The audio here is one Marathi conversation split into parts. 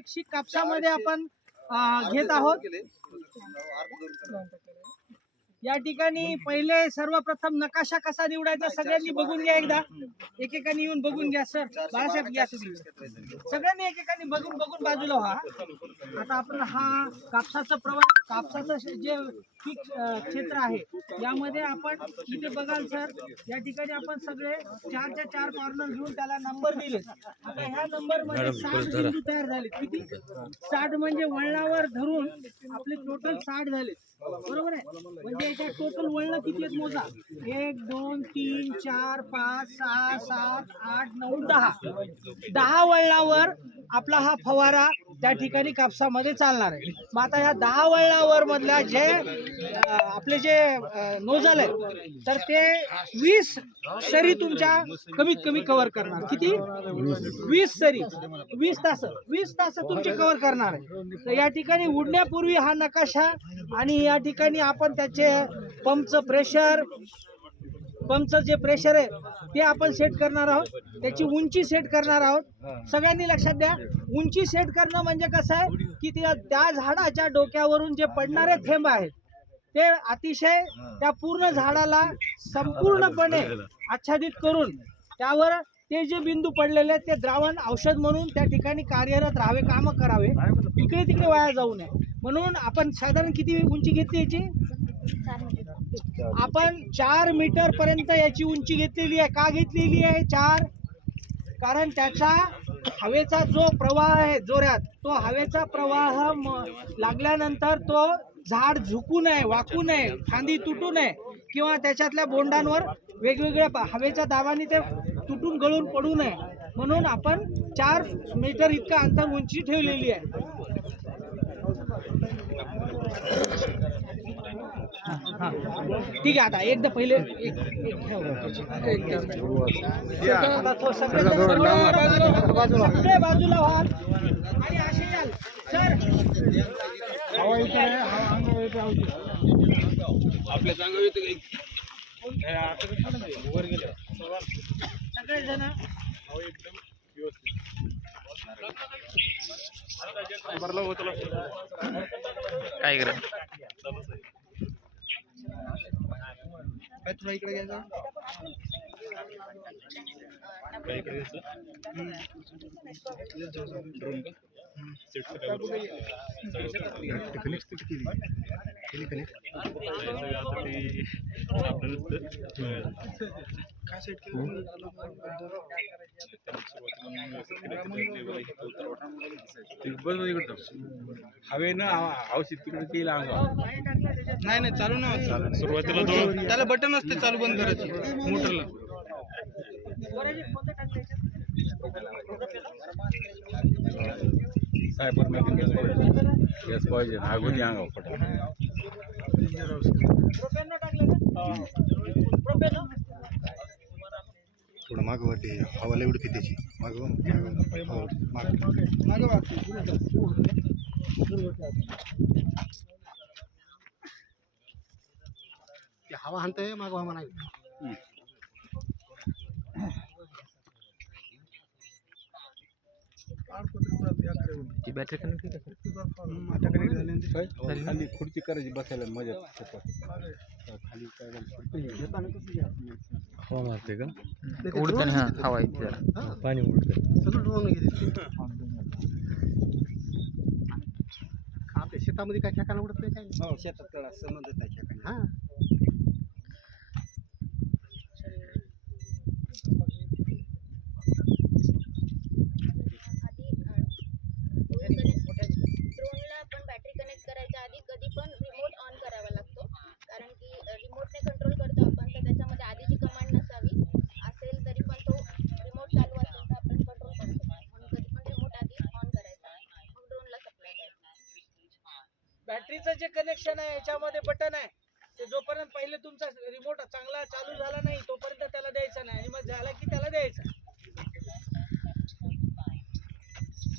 प्रात्यक्षिक कापसामध्ये आपण घेत आहोत। या ठिकाणी पहिले सर्वप्रथम नकाशा कसा निवडायचा सगळ्यांनी बघून घ्या, एकदा एकेकाने येऊन बघून घ्या। सर बाळासाहेब या तुम्ही सगळ्यांनी एकेकाने बघून बाजूला व्हा। आता आपण हा कापसाचं जे पीक क्षेत्र आहे यामध्ये आपण इथे बघाल सर, या ठिकाणी आपण सगळे 4च्या 4 कॉर्नर घेऊन त्याला नंबर दिले। आता ह्या नंबर मध्ये 60 बिंदू तयार झाले। किती? 60 म्हणजे वळणावर धरून आपले टोटल 60 झाले, बरोबर आहे। म्हणजे याच्या टोटल वळण किती आहेत मोजा, 1 2 3 4 5 6 7 8 9 10 वळणावर आपला हा फवारा त्या ठिकाणी कापसामध्ये चालणार आहे। मग आता ह्या 10 वळणावर मधल्या जे आपले जे नोजल आहे तर ते 20 सरी तुमच्या कमीत कमी कव्हर करणार। किती? 20 सरी, 20 तास तुमचे कव्हर करणार आहे। तर या ठिकाणी उडण्यापूर्वी हा नकाशा आणि या ठिकाणी आपण त्याचे पंपचं जे प्रेशर आहे ते आपण सेट करणार आहोत, त्याची उंची सेट करणार आहोत। सगळ्यांनी लक्षात द्या, उंची सेट करणं म्हणजे कसं आहे की त्या झाडाच्या डोक्यावरून जे पडणारे थेंब आहेत ते अतिशय त्या पूर्ण झाडाला संपूर्णपणे आच्छादित करून त्यावर ते जे बिंदू पडलेले ते द्रावण औषध म्हणून त्या ठिकाणी कार्यरत राहावे, काम करावे, इकडे तिकडे वाया जाऊ नये म्हणून आपण साधारण किती उंची घेतली याची? आपण 4 मीटर पर्यंत याची उंची घेतलेली आहे। का घेतलेली आहे 4? कारण त्याचा हवेचा जो प्रवाह आहे जोरात, तो हवेचा प्रवाह लागल्यानंतर तो झाड झुकू नये, वाकू नये, फांदी तुटू नये किंवा त्याच्यातल्या बोंडांवर वेगवेगळ्या हवेच्या दाबाने ते तुटून गळून पडू नये म्हणून आपण 4 मीटर इतका अंतर उंची ठेवलेली आहे। ठीक आहे, आता एकदा पहिले सगळे बाजूला व्हा आणि असे याल सर। आपल्या चांगलं सगळे जण एकदम व्यवस्थित काय करा थोडा इकडे घ्यायचा, हवेनं औषध तिकडे केलं नाही चालू ना सुरुवातीला त्याला बटन असते चालू बंद करायचं मोटरला। गॅस पाहिजे आगोदी अंगावर पडा थोडं मागवते हवाला एवढी त्याची हवा हाणतंय मागवा म्हणा। ती बॅटरी कनेक्ट खाली खुर्ची करायची बसायला मजा खाली हवा मारते का उडताना? हा हवा येते जरा, पाणी उडतं आपल्या शेतामध्ये काय ठिकाणा उडत नाही, काय शेतात संबंध नाही। हा बॅटरीचं जे कनेक्शन आहे याच्यामध्ये बटन आहे ते जोपर्यंत पहिले तुमचा रिमोट चांगला चालू झाला नाही तोपर्यंत त्याला द्यायचा नाही आणि मग झाला की त्याला द्यायचा।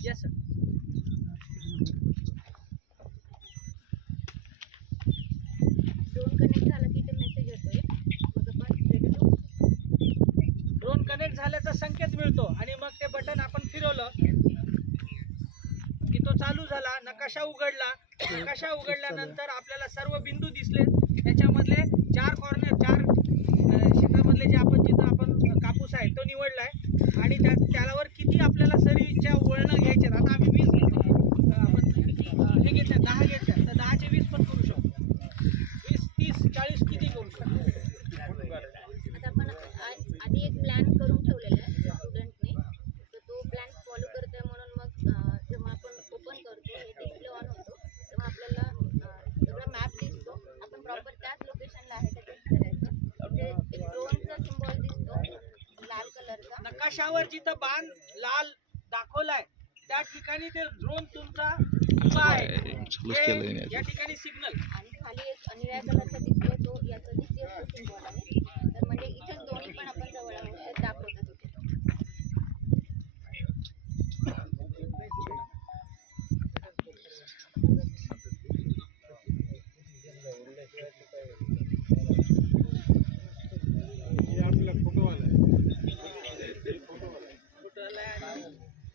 Yes sir. ड्रोन कनेक्ट झाल्याचा संकेत मिळतो आणि मग ते बटन आपण फिरवलं की झाला, नकाशा उघडला. नकाशा उघडल्यानंतर आपल्याला सर्व बिंदू दिसले. त्याच्यामधले 4 कॉर्नर 4 क्षेत्रामधले जे आपण जिथं आपण कापूस आहे तो निवडलाय आणि त्यावर किती आपल्याला सरीच्या वळणं घ्यायचे. आता आम्ही 20 आपण हे घेतल्या 10 घेतल्या तर 10चे 20 पण करू शकतो. 20, 30, 40 किती करू शकतो. आता आपण आधी एक प्लॅन करून ठेवलेला आहे स्टुडंटने, तर तो प्लॅन फॉलो करतोय म्हणून मग जेव्हा आपण ओपन करतो हे डिस्प्ले ऑन होतो तेव्हा आपल्याला सगळा मॅप दिसतो. आपण प्रॉपर त्याच लोकेशनला आहे ते टेस्ट करायचं. इथे एक ड्रोनचा सिम्बॉल दिसतो लाल कलरचा. नकाशावर जिथं बाण लाल दाखवलाय त्या ठिकाणी ते ड्रोन तुमचा उभा आहे. या ठिकाणी सिग्नल आणि खाली एक निळ्या कलरचा दिसतोय तो याचा DCS सिम्बॉल आहे. तर म्हणजे इथे दोन्ही पण आपण जवळ आहोत ते दाखवतात इथे.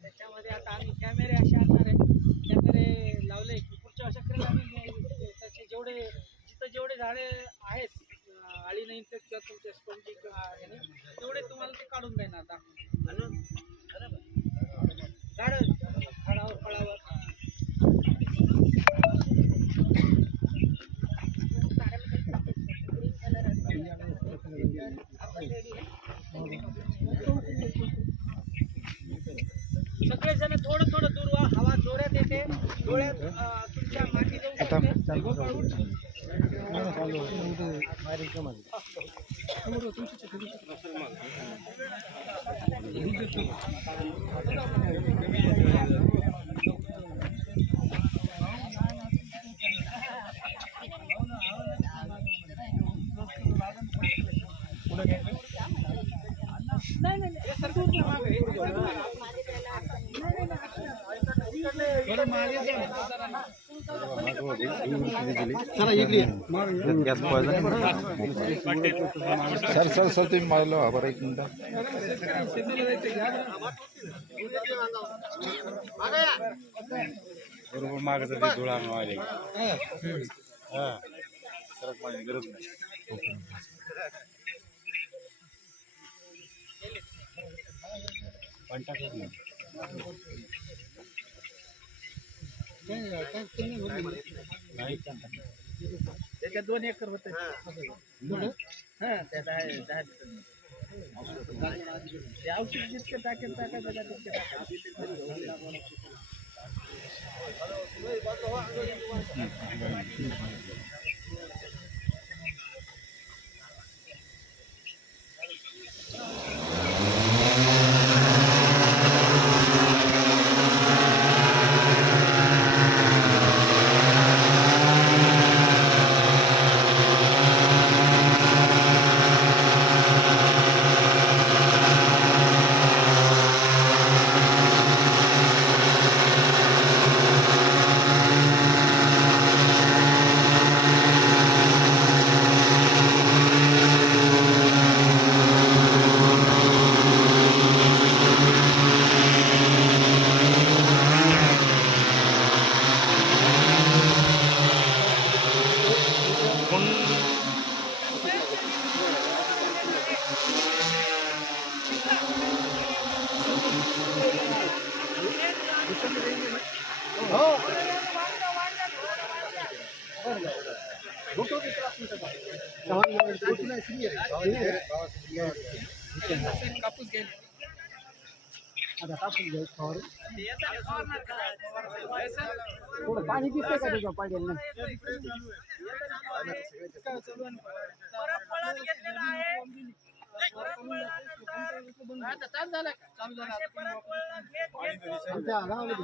त्याच्यामध्ये आता आम्ही कॅमेरे असे आणणार आहे. कॅमेरे लावले की पुढच्या वर्षाकडे आम्ही त्याचे जेवढे झाडे आहेत आळी नाही तर किंवा तुमचे स्पंजी किंवा ह्याने तेवढे तुम्हाला ते काढून देणार दाखवून झाडावर फळावर. ग्रीन कलर असतो आपण रेडी आहे. सगळेजण थोडं थोडं दूर व्हा. हवा जोरात येते. डोळ्यात तुमच्या माती जाऊ शकते. चला इकडे ये. सर तुम्ही मारलो बरं एक मिनिट. बरोबर मागायचं ते धुळा मारले. हा सरक माझी गरज नाही. त्याच्यात 2 एकर होते. त्यात आहे 10 ते औषध जितके टाकेल टाकायचं का तितके टाकायचं. कापूस घ्यायला आता कापून घ्यायचं फवारून. थोडं पाणी दिसतंय का तुझं पाहिजे नाही. आमच्या गावामध्ये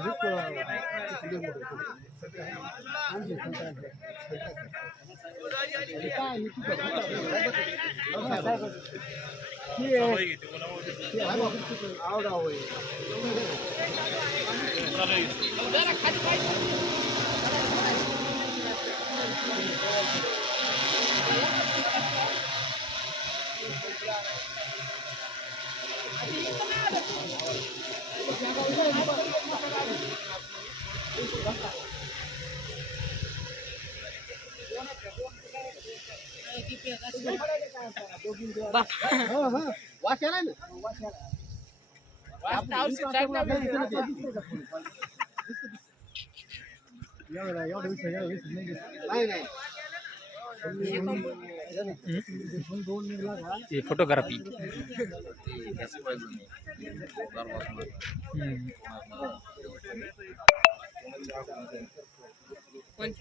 वाट्याला ना नाही नाही फोटोग्राफी पंच